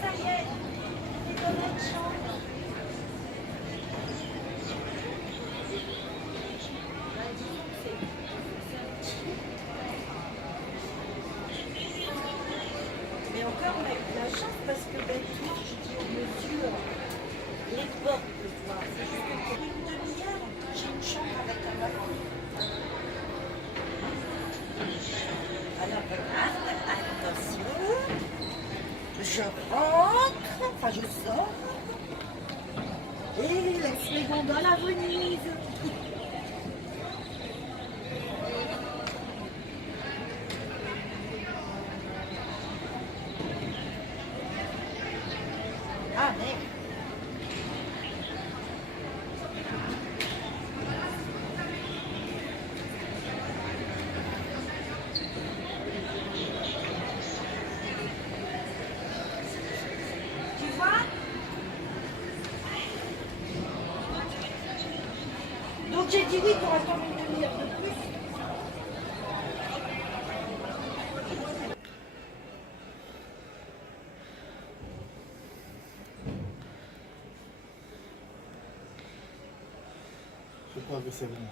ça y est, il est dans notre chambre. Mais encore, on a eu de la chance parce que bêtement, je dis au monsieur, les portes de voir, c'est juste que pour une demi-heure, j'ai une chambre avec un balcon. Alors regarde, attention, je rentre, enfin je sors, et laisse les gondoles à Venise. Ah merde. Tu vois? Donc j'ai dit oui pour attendre une demi-heure de plus. Je crois que c'est bon.